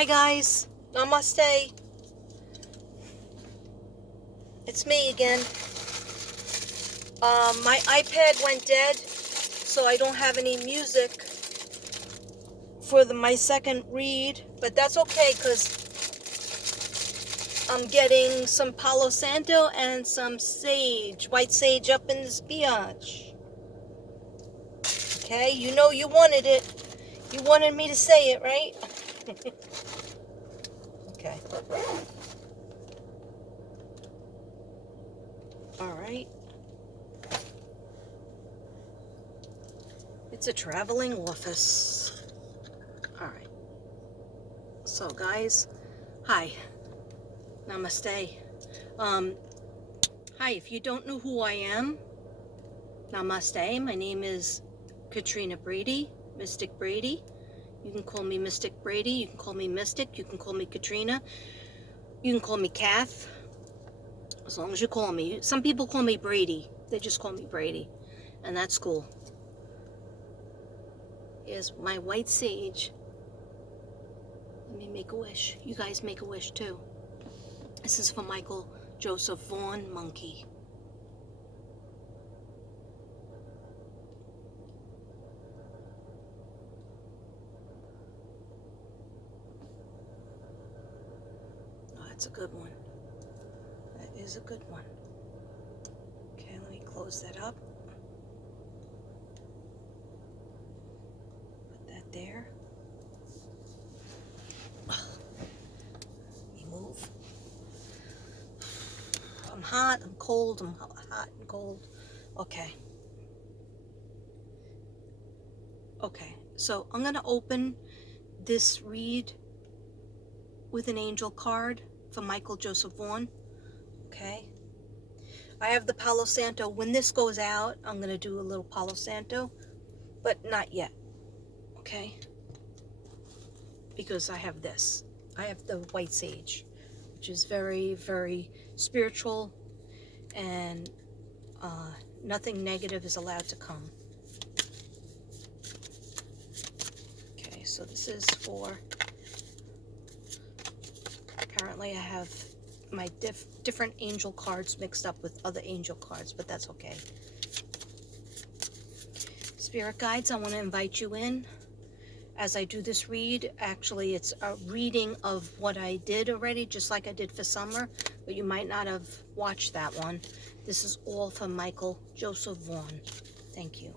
Hi guys, namaste. It's me again. My iPad went dead, so I don't have any music for my second read, but that's okay because I'm getting some Palo Santo and some sage, white sage up in this biatch. Okay, you know you wanted it. You wanted me to say it, right? Okay. All right. It's a traveling office. All right. So guys, hi. Namaste. Um, Hi, if you don't know who I am, namaste. My name is Katrina Brady, Mystic Brady. You can call me Mystic Brady. You can call me Mystic. You can call me Katrina. You can call me Kath, as long as you call me. Some people call me Brady. They just call me Brady, and that's cool. Here's my white sage. Let me make a wish. You guys make a wish too. This is for Michael Joseph Vaughn, Monkey. Oh, that's a good one. That is a good one. Okay, let me close that up. Put that there. Let me move. I'm hot, I'm cold, I'm hot and cold. Okay. Okay, so I'm going to open this read with an angel card for Michael Joseph Vaughn. Okay. I have the Palo Santo. When this goes out, I'm going to do a little Palo Santo, but not yet. Okay. Because I have this. I have the white sage, which is very, very spiritual, and nothing negative is allowed to come. Okay, so this is for, apparently I have my different angel cards mixed up with other angel cards, but that's okay. Spirit guides, I want to invite you in as I do this read. Actually, it's a reading of what I did already, just like I did for summer, but you might not have watched that one. This is all for Michael Joseph Vaughn. Thank you.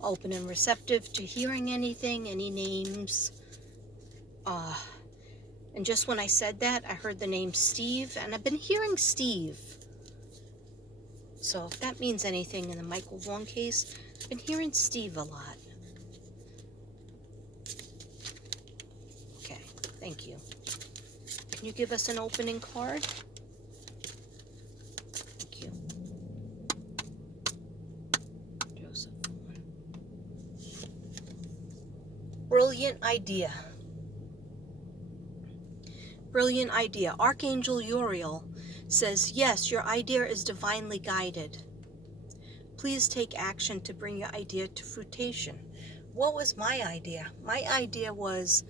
Open and receptive to hearing anything, any names. And just when I said that, I heard the name Steve, and I've been hearing Steve. So if that means anything in the Michael Vaughn case, I've been hearing Steve a lot. Okay, thank you. Can you give us an opening card? Thank you. Joseph Vaughn. Brilliant idea. Brilliant idea. Archangel Uriel says, yes, your idea is divinely guided. Please take action to bring your idea to fruition. What was my idea? My idea was,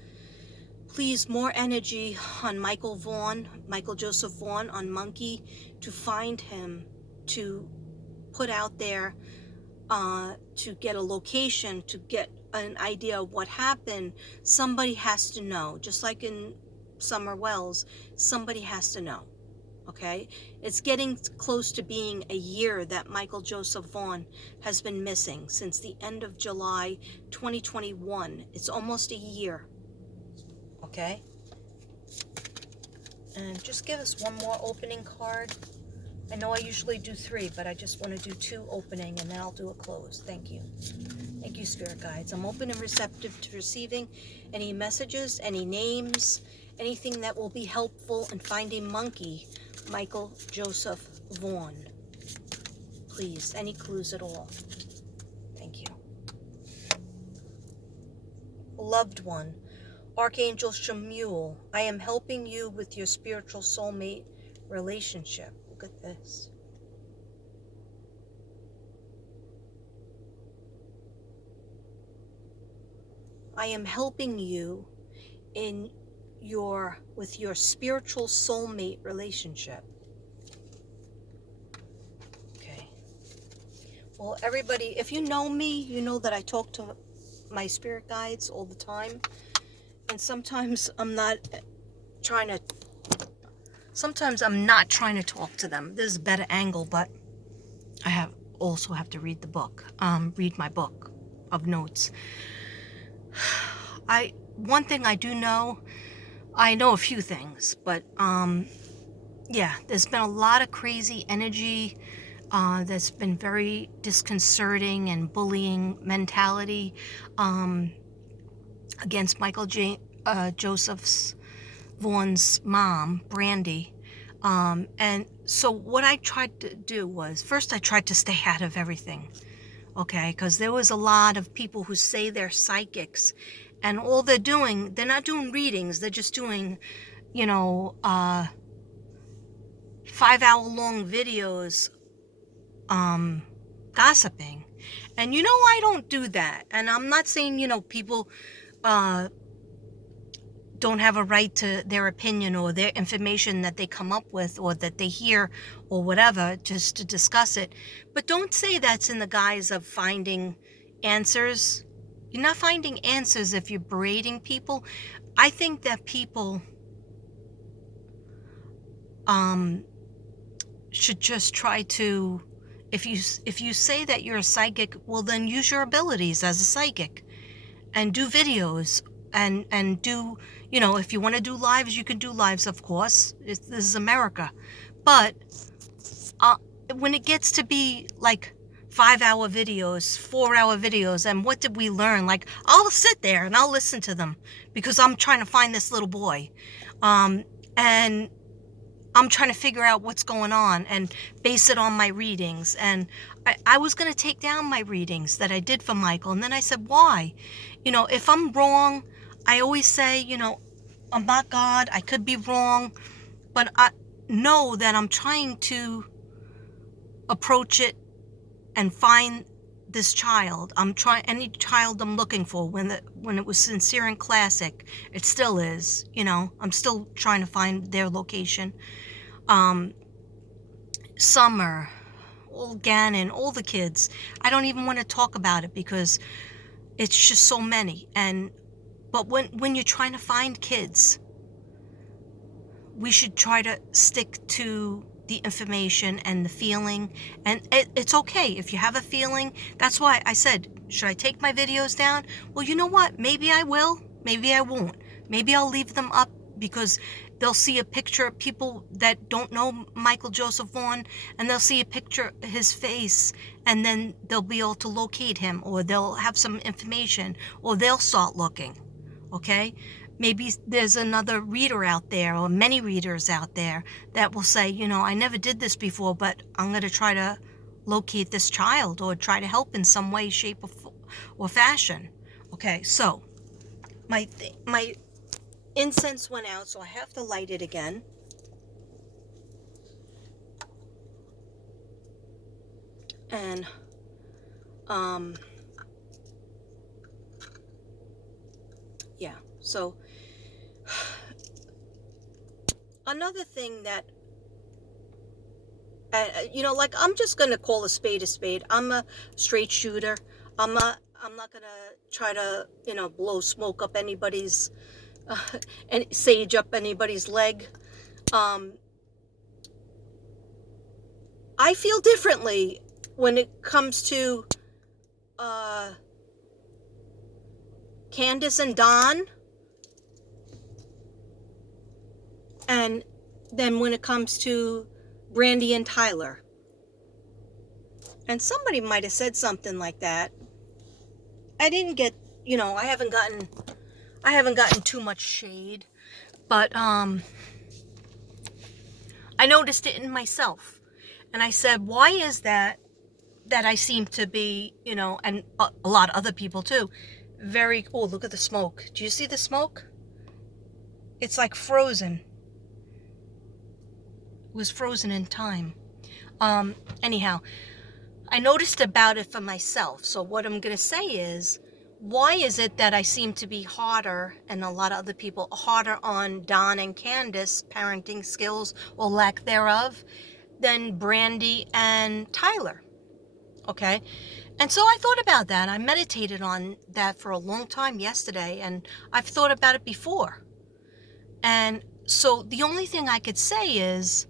please, more energy on Michael Vaughn, Michael Joseph Vaughn, on Monkey, to find him, to put out there, to get a location, to get an idea of what happened. Somebody has to know, just like in Summer Wells, somebody has to know. Okay, it's getting close to being a year that Michael Joseph Vaughn has been missing, since the end of July 2021. It's almost a year. Okay, and just give us one more opening card. I know I usually do 3, but I just want to do 2 opening, and then I'll do a close. Thank you. Thank you, Spirit Guides. I'm open and receptive to receiving any messages, any names, anything that will be helpful in finding Monkey, Michael Joseph Vaughn. Please, any clues at all. Thank you. Loved one, Archangel Shamuel, I am helping you with your spiritual soulmate relationship. Look at this. I am helping you in your spiritual soulmate relationship. Okay. Well, everybody, if you know me, you know that I talk to my spirit guides all the time. And sometimes I'm not trying to talk to them. There's a better angle, but I also have to read the book. Read my book of notes. One thing I do know, I know a few things, but yeah, there's been a lot of crazy energy that's been very disconcerting and bullying mentality against Joseph's Vaughn's mom, Brandy. And so what I tried to do was, first I tried to stay out of everything, okay? Because there was a lot of people who say they're psychics, and all they're doing, they're not doing readings, they're just doing, 5-hour-long videos gossiping. And I don't do that. And I'm not saying, people don't have a right to their opinion or their information that they come up with or that they hear or whatever, just to discuss it. But don't say that's in the guise of finding answers. You're not finding answers if you're berating people. I think that people should just try to, if you say that you're a psychic, well, then use your abilities as a psychic and do videos and do, if you want to do lives, you can do lives, of course. This is America. But when it gets to be like 5-hour videos, 4-hour videos, and what did we learn? Like, I'll sit there and I'll listen to them because I'm trying to find this little boy. And I'm trying to figure out what's going on and base it on my readings. And I was going to take down my readings that I did for Michael. And then I said, why? If I'm wrong, I always say, I'm not God. I could be wrong. But I know that I'm trying to approach it and find this child. Any child I'm looking for. When it was sincere and classic, it still is. I'm still trying to find their location. Summer, Gannon, all the kids. I don't even want to talk about it because it's just so many. But when you're trying to find kids, we should try to stick to the information and the feeling. And it's okay if you have a feeling. That's why I said, should I take my videos down? Well, you know what? Maybe I will. Maybe I won't. Maybe I'll leave them up because they'll see a picture of people that don't know Michael Joseph Vaughn, and they'll see a picture of his face, and then they'll be able to locate him, or they'll have some information, or they'll start looking, okay? Maybe there's another reader out there, or many readers out there, that will say, I never did this before, but I'm going to try to locate this child, or try to help in some way, shape, or fashion. Okay, so my incense went out, so I have to light it again. And yeah, so another thing that like, I'm just gonna call a spade a spade. I'm a straight shooter. I'm not gonna try to blow smoke up anybody's and sage up anybody's leg. I feel differently when it comes to Candace and Don, and then when it comes to Brandy and Tyler. And somebody might have said something like that. I didn't get, I haven't gotten too much shade, but I noticed it in myself. And I said, why is that I seem to be, and a lot of other people too, oh, look at the smoke. Do you see the smoke? It's like frozen. It was frozen in time. Anyhow, I noticed about it for myself. So what I'm going to say is, Why is it that I seem to be harder, and a lot of other people, harder on Don and Candace parenting skills or lack thereof than Brandy and Tyler? Okay. And so I thought about that. I meditated on that for a long time yesterday, and I've thought about it before. And so the only thing I could say is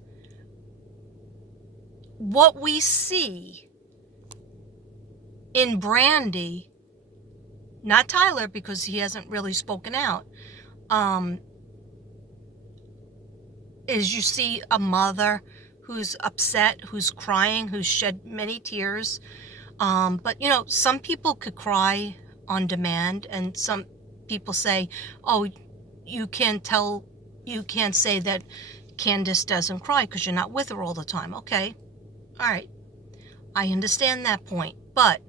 what we see in Brandy, not Tyler because he hasn't really spoken out, is you see a mother who's upset, who's crying, who's shed many tears. But you know, some people could cry on demand, and some people say, oh, you can't say that Candace doesn't cry because you're not with her all the time. Okay, all right, I understand that point. But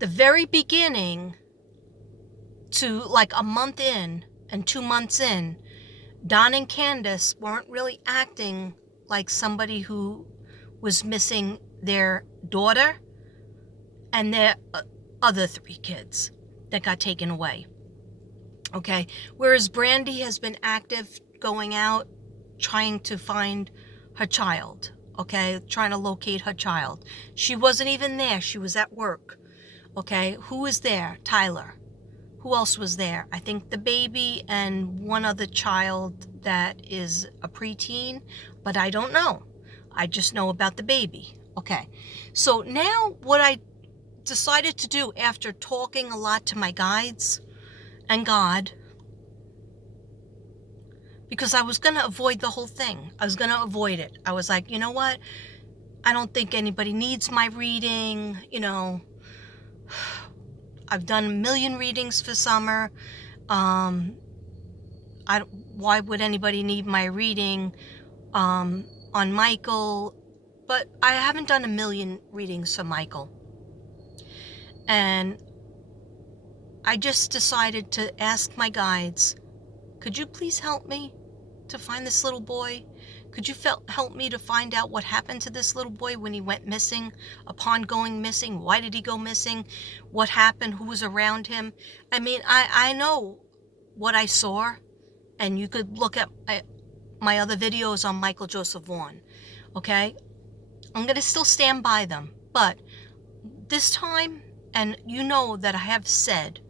the very beginning to like a month in and 2 months in, Don and Candace weren't really acting like somebody who was missing their daughter and their other 3 kids that got taken away. Okay, whereas Brandy has been active, going out, trying to find her child. Okay, trying to locate her child. She wasn't even there. She was at work. Okay, who was there? Tyler. Who else was there? I think the baby and one other child that is a preteen, but I don't know. I just know about the baby. Okay, so now what I decided to do after talking a lot to my guides and God, because I was going to avoid the whole thing. I was going to avoid it. I was like, you know what? I don't think anybody needs my reading. You know, I've done a million readings for summer. Why would anybody need my reading on Michael? But I haven't done a million readings for Michael. And I just decided to ask my guides, could you please help me to find this little boy? Could you help me to find out what happened to this little boy when he went missing, upon going missing? Why did he go missing? What happened? Who was around him? I mean, I know what I saw, and you could look at my other videos on Michael Joseph Vaughn, okay? I'm going to still stand by them, but this time, and you know that I have said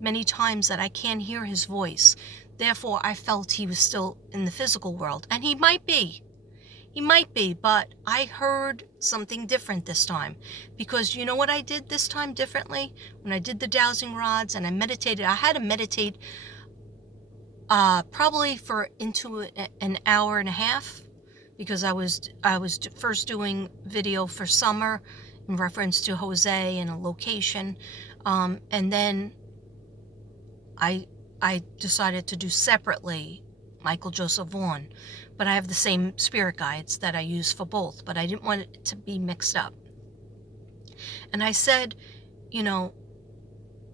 many times that I can't hear his voice. Therefore, I felt he was still in the physical world. And he might be. He might be, but I heard something different this time. Because you know what I did this time differently? When I did the dowsing rods and I meditated, I had to meditate probably for into an hour and a half. Because I was first doing video for summer in reference to Jose and a location. And then I decided to do separately Michael Joseph Vaughn, but I have the same spirit guides that I use for both, but I didn't want it to be mixed up. And I said, you know,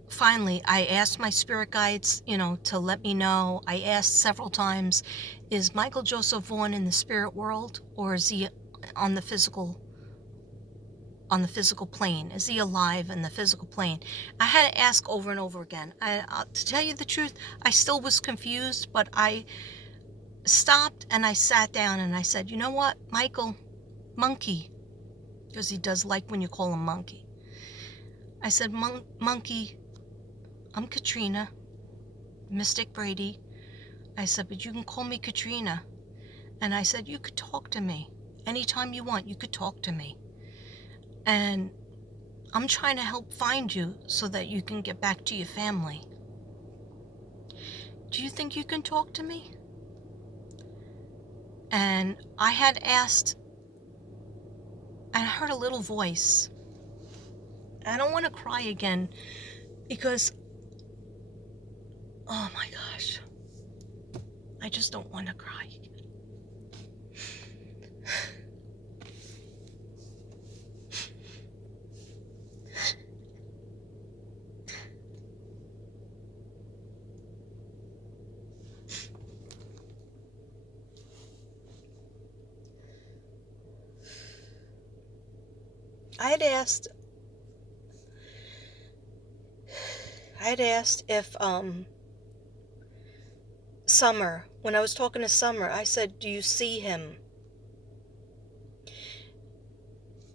finally, I asked my spirit guides, you know, to let me know. I asked several times, is Michael Joseph Vaughn in the spirit world, or is he on the physical plane? Is he alive in the physical plane? I had to ask over and over again. To tell you the truth, I still was confused, but I stopped and I sat down and I said, you know what, Michael, Monkey, because he does like when you call him Monkey. I said, Monkey, I'm Katrina, Mystic Brady. I said, but you can call me Katrina. And I said, you could talk to me. Anytime you want, you could talk to me. And I'm trying to help find you so that you can get back to your family. Do you think you can talk to me? And I had asked, and I heard a little voice. I don't want to cry again because, oh my gosh, I just don't want to cry again. I had asked I had asked if Summer, when I was talking to Summer, I said, do you see him?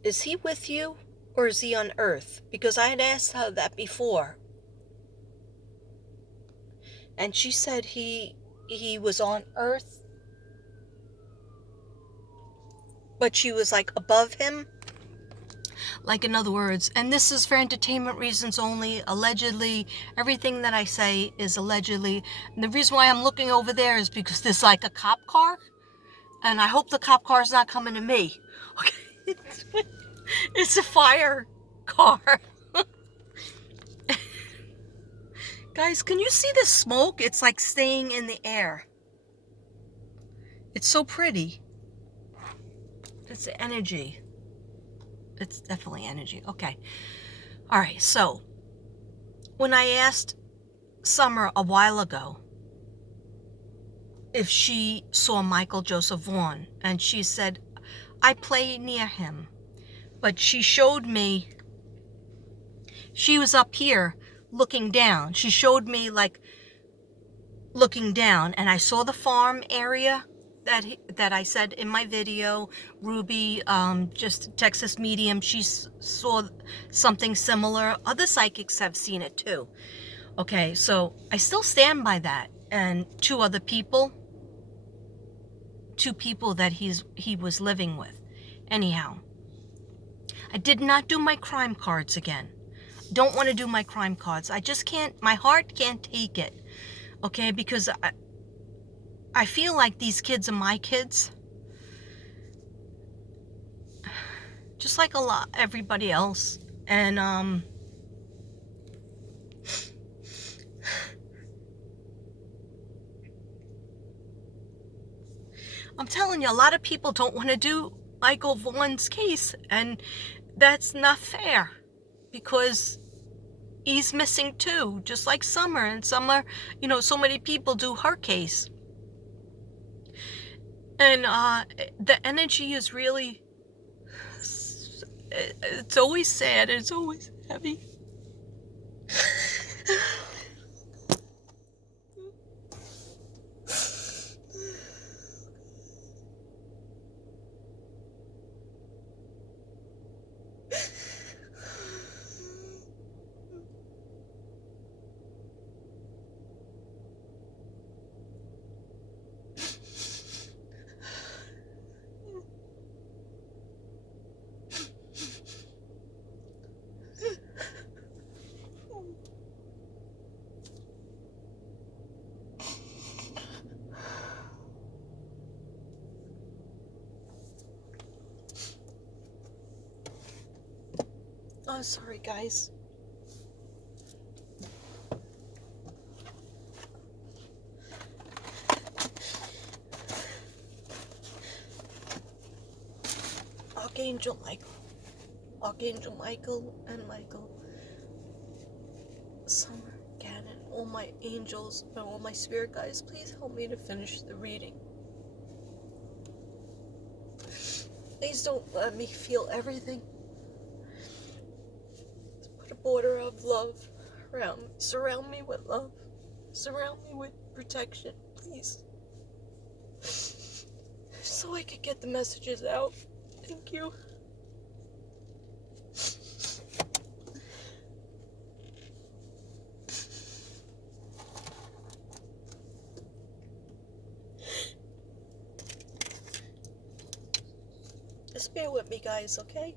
Is he with you or is he on Earth? Because I had asked her that before. And she said he was on Earth, but she was like above him. Like, in other words, and this is for entertainment reasons only, allegedly. Everything that I say is allegedly. And the reason why I'm looking over there is because there's like a cop car. And I hope the cop car is not coming to me. Okay. It's a fire car. Guys, can you see the smoke? It's like staying in the air. It's so pretty. It's energy. It's definitely energy. Okay. All right. So when I asked Summer a while ago if she saw Michael Joseph Vaughn, and she said, I play near him. But she showed me, she was up here looking down. She showed me like looking down, and I saw the farm area that I said in my video. Ruby, just Texas medium, she saw something similar. Other psychics have seen it too. Okay, so I still stand by that. And two people that he was living with. Anyhow, I did not do my crime cards again. Don't want to do my crime cards. I just can't, my heart can't take it. Okay, because I feel like these kids are my kids. Just like everybody else. And I'm telling you, a lot of people don't want to do Michael Vaughn's case, and that's not fair, because he's missing too, just like Summer. And Summer, so many people do her case. And the energy is really, it's always sad, it's always heavy. Oh, sorry, guys. Archangel Michael, and Michael, Summer, Gannon, all my angels, and all my spirit guides, please help me to finish the reading. Please don't let me feel everything. Put a border of love around me. Surround me with love. Surround me with protection, please. So I could get the messages out. Thank you. Just bear with me, guys, okay?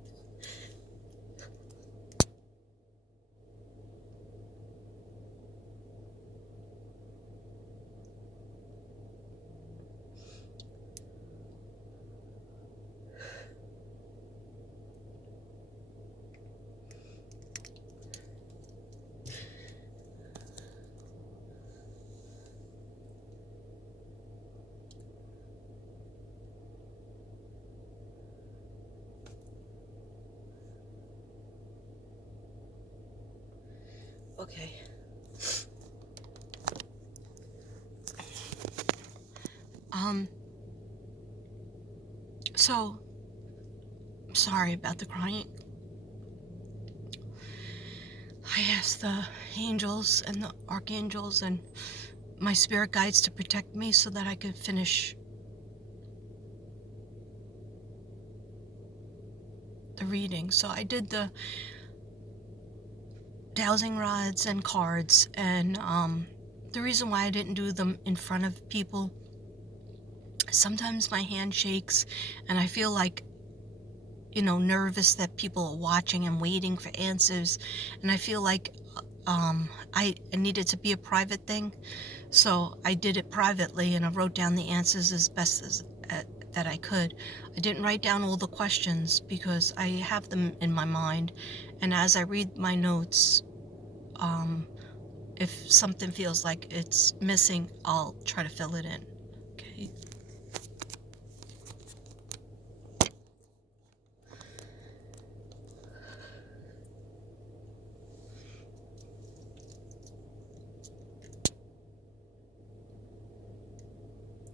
Okay. So, I'm sorry about the crying. I asked the angels and the archangels and my spirit guides to protect me so that I could finish the reading. So I did the dowsing rods and cards, and the reason why I didn't do them in front of people, sometimes my hand shakes and I feel like, nervous that people are watching and waiting for answers, and I feel like I needed to be a private thing, so I did it privately and I wrote down the answers as best as that I could. I didn't write down all the questions because I have them in my mind, and as I read my notes, if something feels like it's missing, I'll try to fill it in. Okay.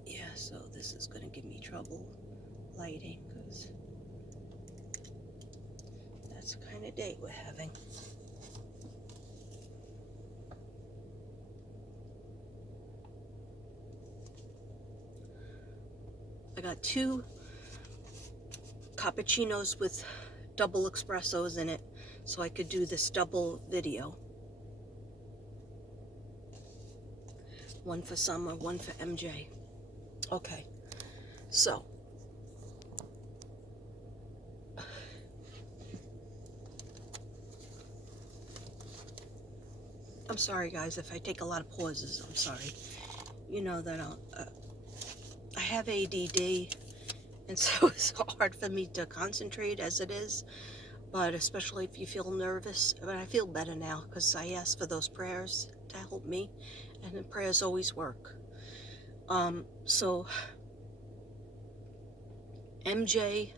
Yeah, so this is going to give me trouble lighting because that's the kind of day we're having. I got 2 cappuccinos with double espressos in it so I could do this double video. One for Summer, one for MJ. Okay, so I'm sorry guys if I take a lot of pauses. I'm sorry. You know that I have ADD, and so it's hard for me to concentrate as it is, but especially if you feel nervous. But I feel better now because I asked for those prayers to help me, and the prayers always work. So MJ,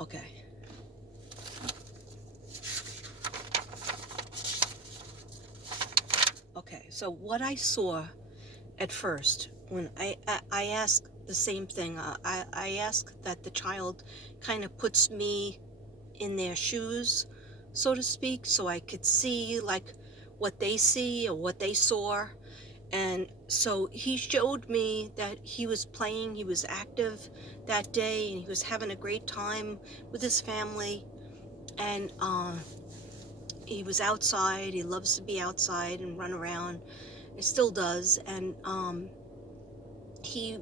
okay. Okay, so what I saw at first when I asked the same thing, I asked that the child kind of puts me in their shoes, so to speak, so I could see like what they see or what they saw. And so he showed me that he was playing, he was active that day, and he was having a great time with his family. And he was outside. He loves to be outside and run around. He still does. And he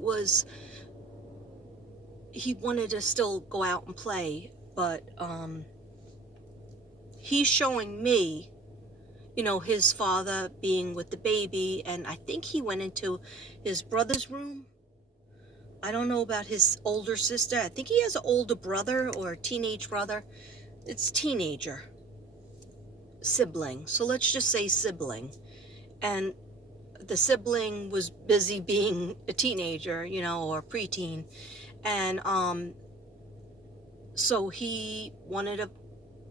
wanted to still go out and play, but he's showing me, his father being with the baby, and I think he went into his brother's room. I don't know about his older sister. I think he has an older brother or a teenage brother. It's teenager. Sibling. So let's just say sibling. And the sibling was busy being a teenager, or preteen. And so he wanted to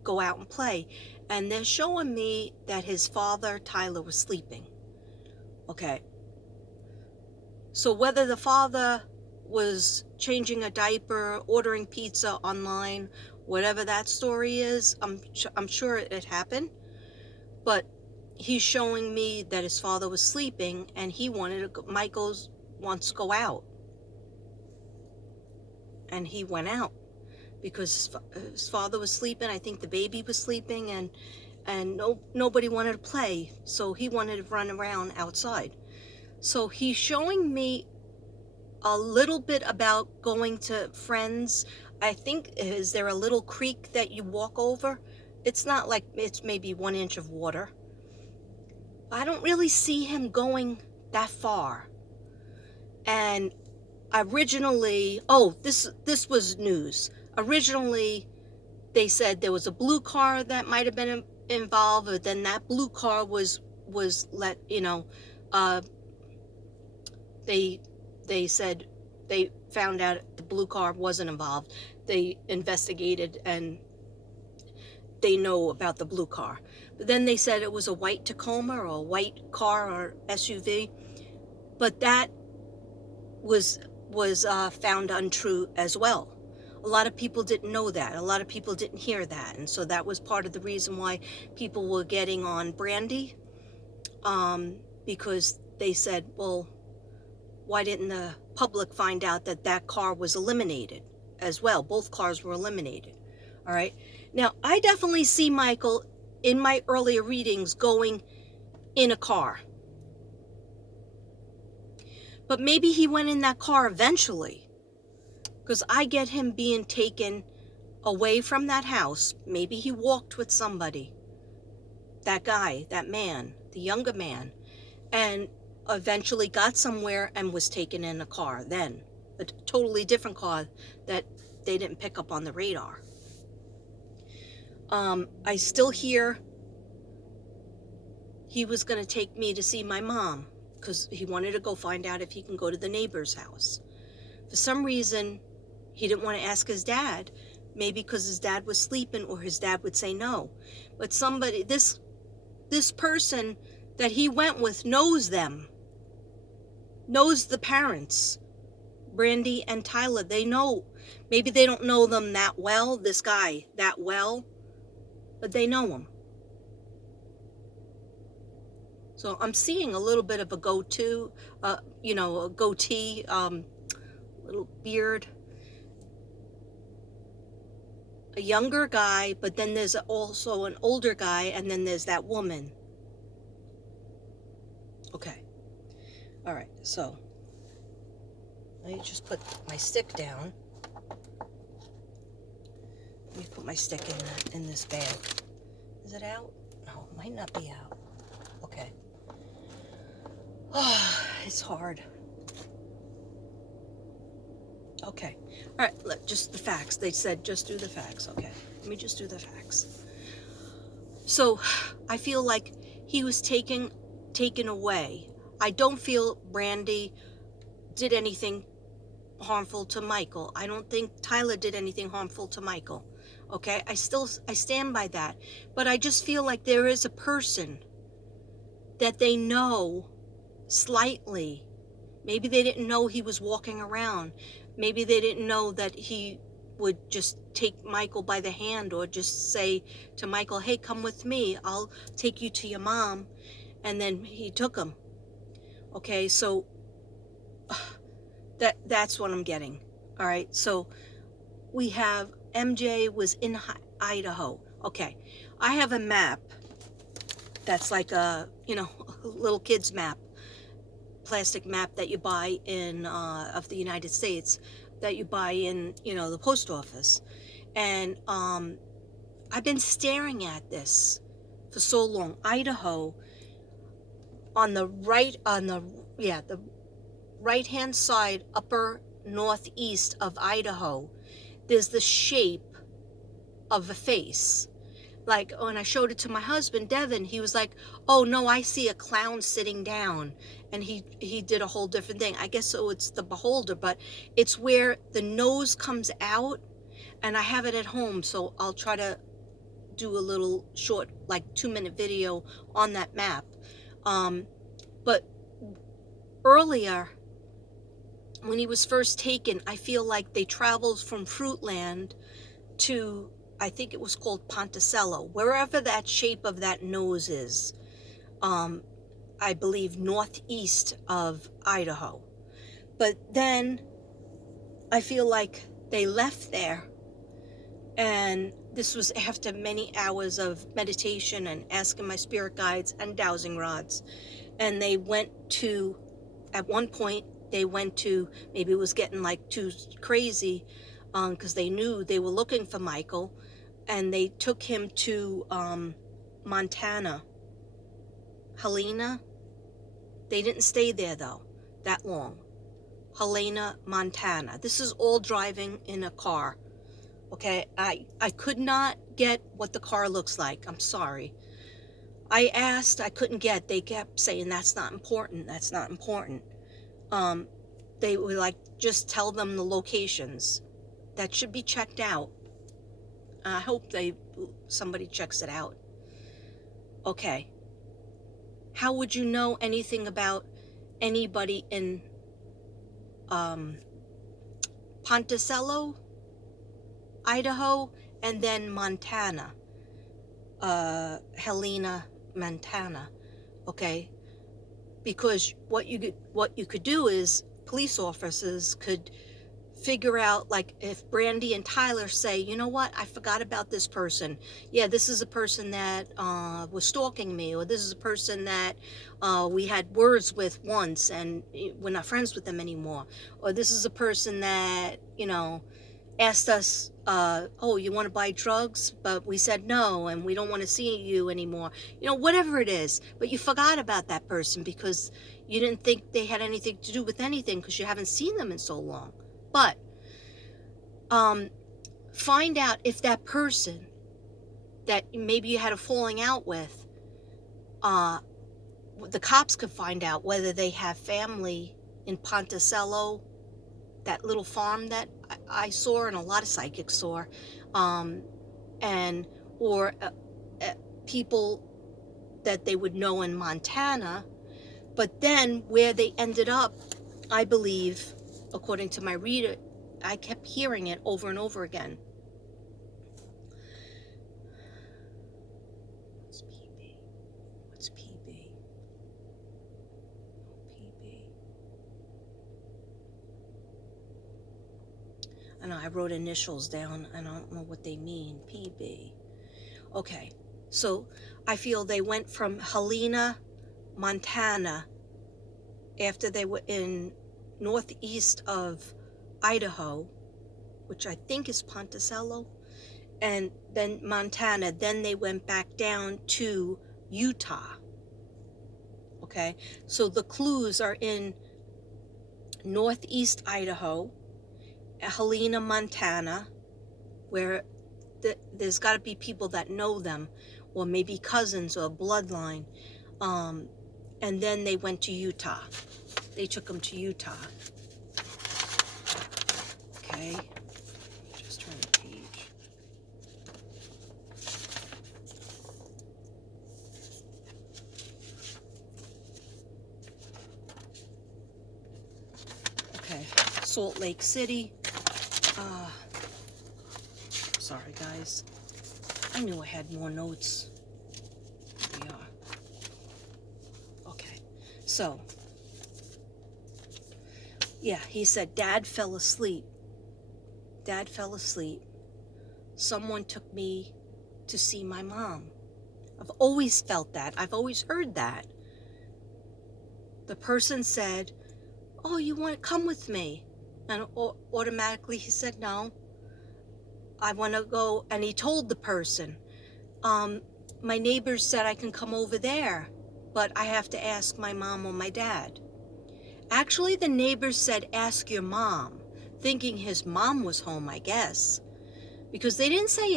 go out and play. And they're showing me that his father, Tyler, was sleeping. Okay. So whether the father was changing a diaper, ordering pizza online, whatever that story is, I'm sure it happened. But he's showing me that his father was sleeping and he wanted to go, wants to go out. And he went out because his father was sleeping. I think the baby was sleeping, and nobody wanted to play, so he wanted to run around outside. So he's showing me a little bit about going to friends. I think, is there a little creek that you walk over? It's not like it's maybe 1 inch of water. I don't really see him going that far. And originally, this was news. Originally, they said there was a blue car that might have been involved, but then that blue car was let, they said they found out the blue car wasn't involved. They investigated and they know about the blue car. But then they said it was a white Tacoma or a white car or SUV. But that was found untrue as well. A lot of people didn't know that. A lot of people didn't hear that. And so that was part of the reason why people were getting on Brandy, because they said, well, why didn't the public find out that that car was eliminated as well? Both cars were eliminated. All right. Now, I definitely see Michael in my earlier readings going in a car. But maybe he went in that car eventually, because I get him being taken away from that house. Maybe he walked with somebody, that guy, that man, the younger man, and eventually got somewhere and was taken in a car then. A totally different car that they didn't pick up on the radar. I still hear he was going to take me to see my mom because he wanted to go find out if he can go to the neighbor's house. For some reason, he didn't want to ask his dad, maybe because his dad was sleeping or his dad would say no. But somebody, this person that he went with knows them, knows the parents, Brandy and Tyler. They know. Maybe they don't know them that well, this guy that well, but they know him. So I'm seeing a little bit of a a goatee, little beard. A younger guy, but then there's also an older guy, and then there's that woman. Okay. All right, so let me just put my stick down. Let me put my stick in this bag. Is it out? No, it might not be out. Okay. Oh, it's hard. Okay. All right, just the facts. They said just do the facts. Okay. Let me just do the facts. So, I feel like he was taken away. I don't feel Brandy did anything harmful to Michael. I don't think Tyler did anything harmful to Michael. Okay? I stand by that. But I just feel like there is a person that they know slightly. Maybe they didn't know he was walking around. Maybe they didn't know that he would just take Michael by the hand or just say to Michael, hey, come with me. I'll take you to your mom. And then he took him. Okay, so that's what I'm getting. All right, so we have MJ was in Idaho. Okay, I have a map that's like a little kid's map, plastic map that you buy in of the United States, that you buy in the post office. And I've been staring at this for so long. Idaho, on the right hand side, upper northeast of Idaho, there's the shape of a face. Like when I showed it to my husband, Devin, he was like, oh no, I see a clown sitting down. And he did a whole different thing. I guess so it's the beholder, but it's where the nose comes out. And I have it at home, so I'll try to do a little short, like 2-minute video on that map. But earlier, when he was first taken, I feel like they traveled from Fruitland to, I think it was called Ponticello, wherever that shape of that nose is. I believe northeast of Idaho. But then I feel like they left there, and this was after many hours of meditation and asking my spirit guides and dowsing rods. And they went to, at one point, they went to, maybe it was getting like too crazy, because they knew they were looking for Michael, and they took him to Montana. Helena. They didn't stay there though that long. Helena, Montana. This is all driving in a car. Okay, I could not get what the car looks like. I'm sorry. I asked, I couldn't get. They kept saying that's not important. That's not important. They were like, just tell them the locations. That should be checked out. I hope somebody checks it out. Okay. How would you know anything about anybody in Ponticello? Idaho, and then Montana. Helena, Montana. Okay, because what you could do is police officers could figure out, like, if Brandy and Tyler say, you know what, I forgot about this person. Yeah, this is a person that was stalking me, or this is a person that we had words with once and we're not friends with them anymore, or this is a person that, you know, asked us, oh, you want to buy drugs, but we said no, and we don't want to see you anymore. You know, whatever it is, but you forgot about that person because you didn't think they had anything to do with anything because you haven't seen them in so long. But find out if that person that maybe you had a falling out with, the cops could find out whether they have family in Ponticello, that little farm that I saw and a lot of psychics saw, and or people that they would know in Montana. But then where they ended up, I believe, according to my reader, I kept hearing it over and over again. What's PB? What's PB? PB. I know I wrote initials down. I don't know what they mean. PB. Okay, so I feel they went from Helena, Montana, after they were in northeast of Idaho, which I think is Ponticello, and then Montana. Then they went back down to Utah. Okay, so the clues are in northeast Idaho, Helena, Montana, where there's got to be people that know them, or maybe cousins or bloodline. And then they went to Utah. They took them to Utah. Okay, just turn the page. Okay, Salt Lake City. Sorry guys, I knew I had more notes. Here we are. Okay, so yeah, he said Dad fell asleep. Dad fell asleep. Someone took me to see my mom. I've always felt that. I've always heard that. The person said, oh, you want to come with me? And automatically he said, no, I want to go. And he told the person, my neighbors said I can come over there, but I have to ask my mom or my dad. Actually, the neighbors said, ask your mom, thinking his mom was home, I guess, because they didn't say